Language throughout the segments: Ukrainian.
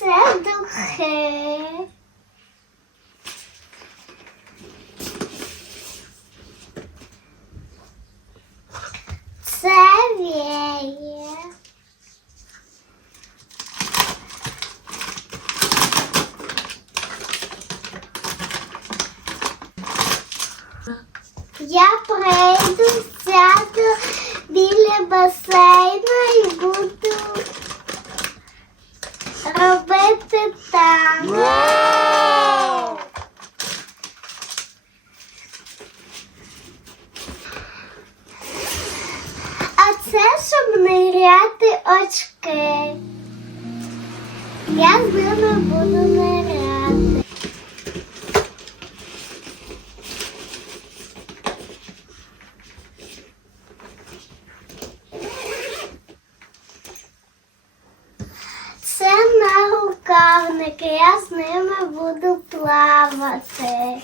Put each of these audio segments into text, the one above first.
Це духи. Це веє. Я прийду, сяду біля басейну і буду робити там. А це щоб ниряти очки. Я з ними буду ниряти. Це на рукавники, я з ними буду плавати.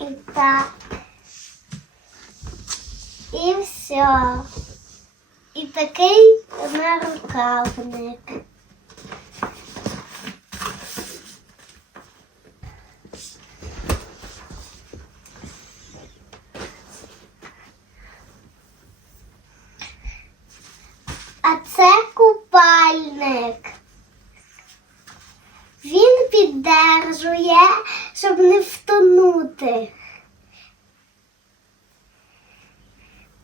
І так. І все. І такий нарукавник. А це купальник. Він піддержує, щоб не втонути.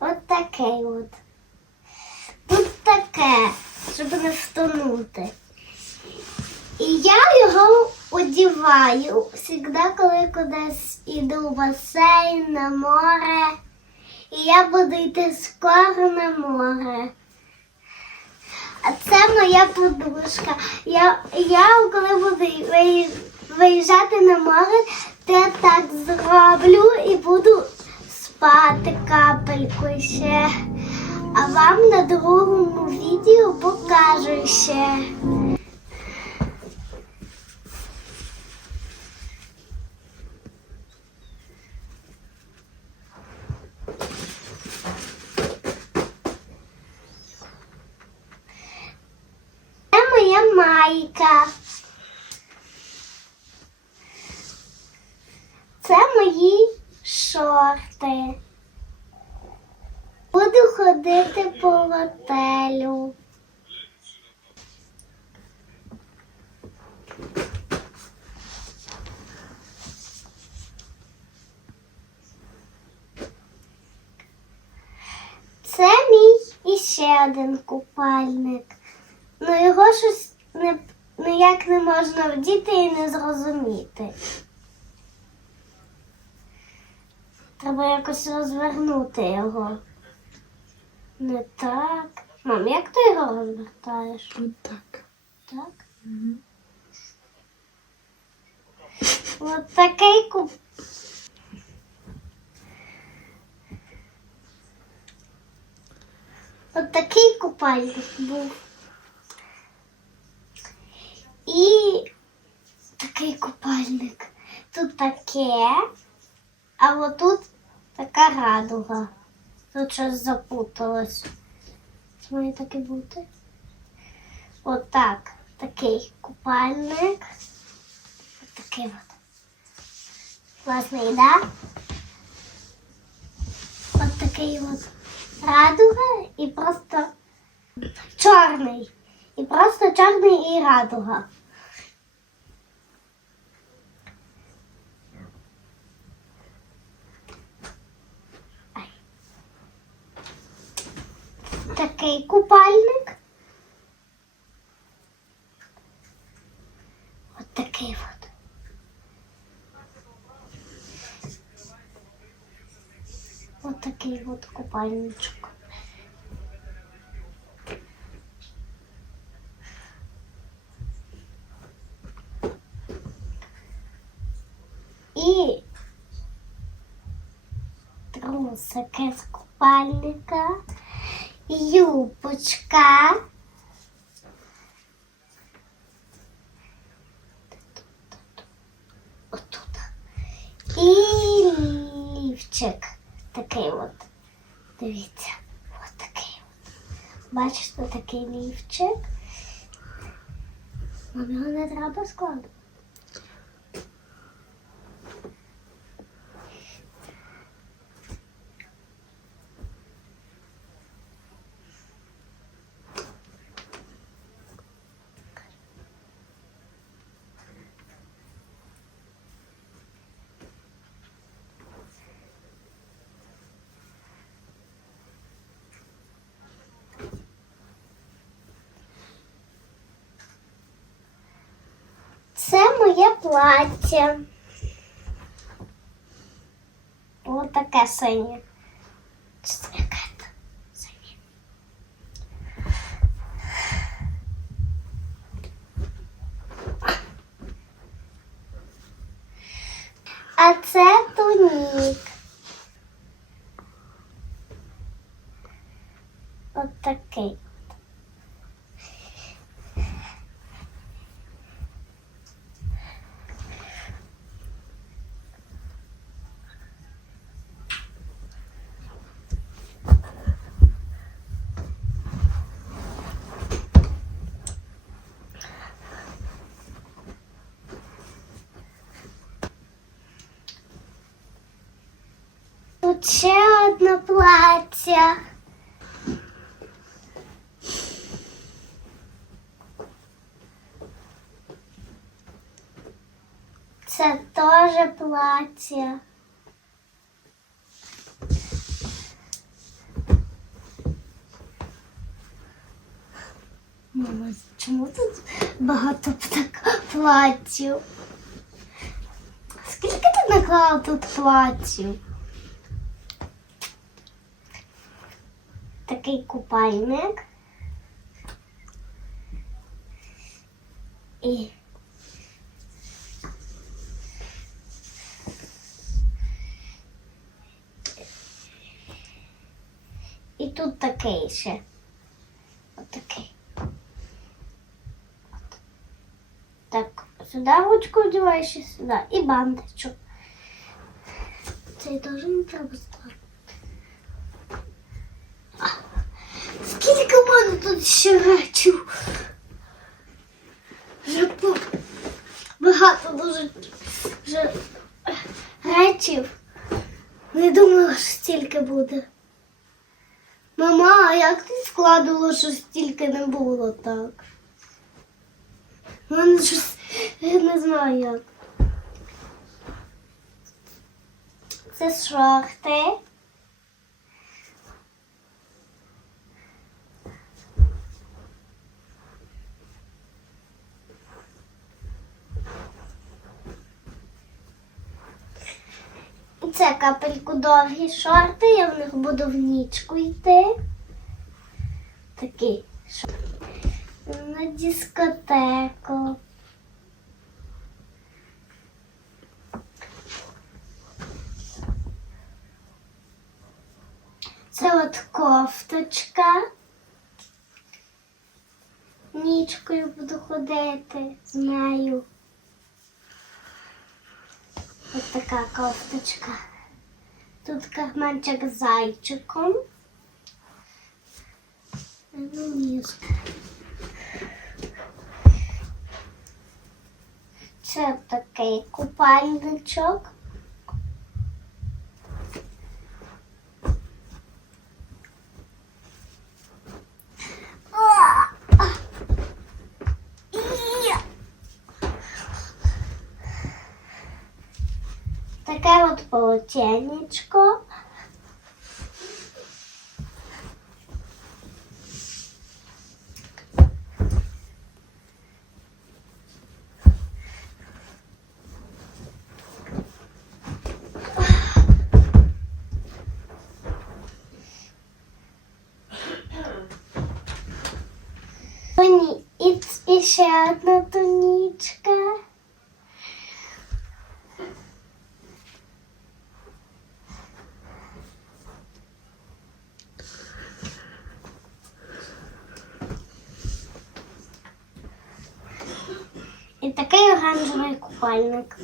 От такий от. Тут таке, щоб не втонути. І я його одіваю завжди, коли кудись іду в басейн, на море. І я буду йти скоро на море. А це моя подушка. Я, я коли буду виїжджати на море, то я так зроблю і буду спати капельку ще. А вам на другому відео покажу ще. Це моя майка. Це мої шорти. Буду ходити по готелю. Це мій іще один купальник. Ну його щось не, ніяк не можна вдіти і не зрозуміти. Треба якось розвернути його. Не так. Мам, як ти його розвертаєш? От так. Так? От такий куп. От такий купальник був. І такий купальник. Тут таке, а отут така радуга. Тут щось запуталось. Має таке бути. Отак. Такий купальник. Отакий от. Класний, да? От такий от радуга і просто чорний. І просто чорний і радуга. Такий купальник. От такий от. От такий от купальничок. І трусики з купальника, юбочка. Отут. І лівчик. Такий от. Дивіться, от такий от. Бачите, такий лівчик. Нам його не треба складати. Це моє плаття. Ось таке синє. А це тунік. От Тут ще одне плаття. Це теж плаття. Мама, чому тут багато так платтів? Скільки ти наклала тут платтів? Такий купальник. І І тут такий ще. Отакий. От. Так, сюди ручку вдіваєш і сюди. І бандочок. Цей теж не треба ставити. Скільки в мене тут ще речів? Вже багато дуже вже речів. Не думала, що стільки буде. Мама, а як ти складувала, що стільки не було так? Мене щось я не знаю як. Це шорти. Це капельку довгі шорти, я в них буду в нічку йти. Такі шорти. На дискотеку. Це от кофточка. Нічкою буду ходити з нею. Ось така кофточка. Тут карманчик з зайчиком. Ну. Це такий купальничок. таке от полотенечко. Тоні, і, і ще одна тонічка. І такий оранжевий купальник.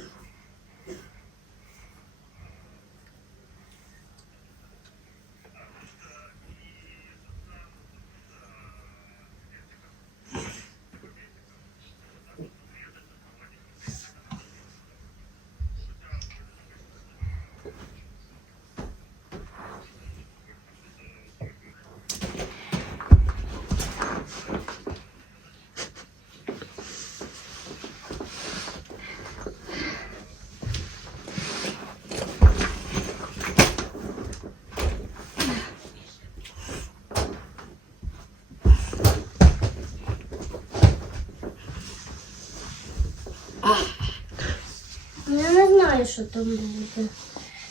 Я не знаю, що там буде.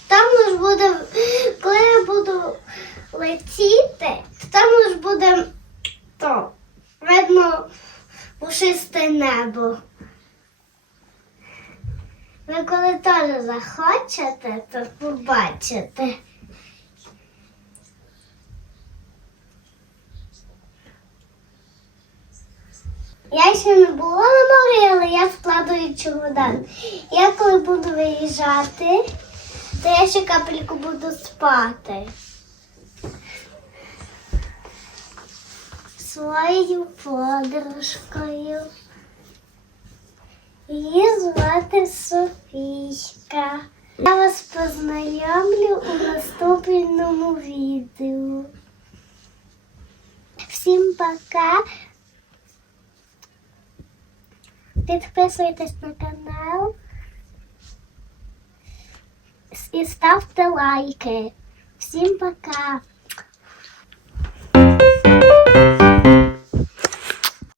Там лиш буде, коли я буду летіти, там лиш буде то, видно пушисте небо. Ви коли теж захочете, то побачите. Я ще не була на морі, але я складую чемодан. Я коли буду виїжджати, то я ще капельку буду спати. Своєю подружкою. Її звати Софійка. Я вас познайомлю у наступному відео. Всім пока. Підписуйтесь на канал і ставте лайки. Всім пока!